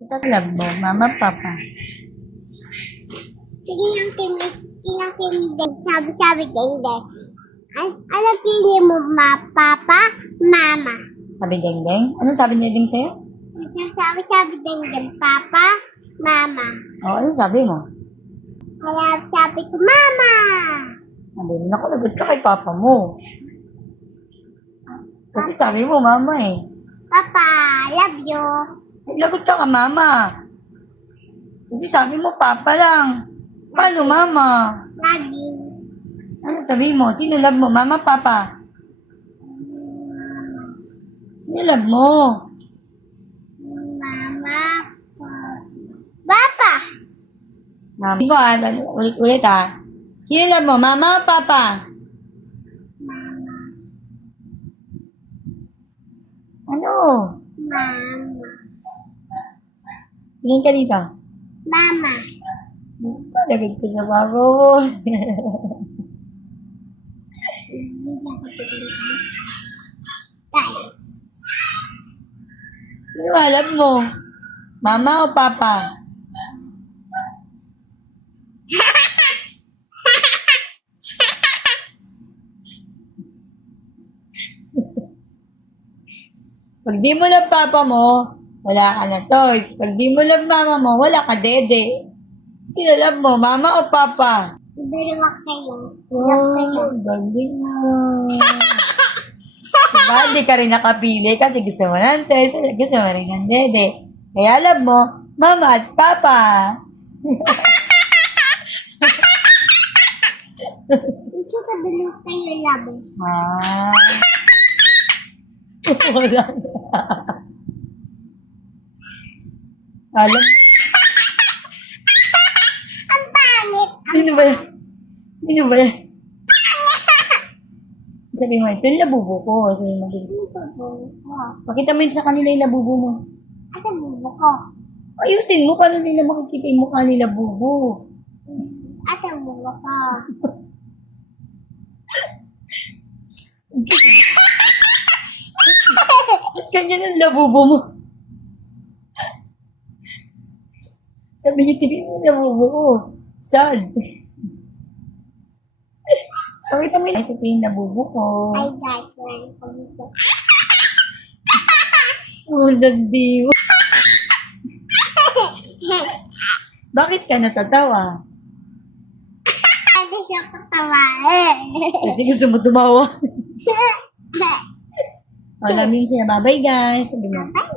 Love mo, mama, papa. Sige ang pili din. Sabi din din. Ano pili mo, papa, mama? Sabi Deng-Deng? Anong sabi niya Deng sa'yo? Sabi din din, papa, mama. Oo, anong sabi mo? Sabi ko, mama! Sabi mo, naku, lagot ka kay papa mo. Kasi sabi mo, mama eh. Papa, love you. Lagot ka ka, mama. Kasi sabi mo, papa lang. Paano, mama? Love you. Ano sabi mo? Sino love mo? Mama, papa? Sino love mo? Mama, papa. Mama. Ikaw ulit ah. Sino love mo? Mama, papa? Mama, Ano? mama. Tingin ka dito. Mama. Lagot ko sa papa mo. Hindi na ako pilihan. Tayo. Sino love mo? Mama o papa? Pag di mo love papa mo, wala ka na toys. Pag di mo love mama mo, wala ka dede. Sino love mo? Mama o papa? Dalawa kayo. Love kayo. Galing mo. Diba, di ka rin nakapili kasi gusto mo ng toys, gusto mo rin ng dede. Kaya love mo, mama at papa. Gusto ko dalawa kayo, love. Ah. Wala na. Alam, Ang pangit. sino ba yan? Sino ba yan? Sabi mo, ito yung labubo ko. Sabi mo, pakita mo yun sa kanila yung labubo mo. Ate, bubo ko. Ayusin mo, paano nila makikita yung mukha nila bubo? Ate, bubo ko. Ba't ganyan ang labubo mo? Sabi niya, tingin mo yung labubo ko. Sad. Pakita mo yun. Ay, ito yung labubo ko. Ay, guys, meron ko dito. Oh, nagdiwa. Bakit ka natatawa? Ate, siya katawa. Kasi gusto mo tumawa. Alam yun siya. Bye-bye, guys. Sabi mo. Bye.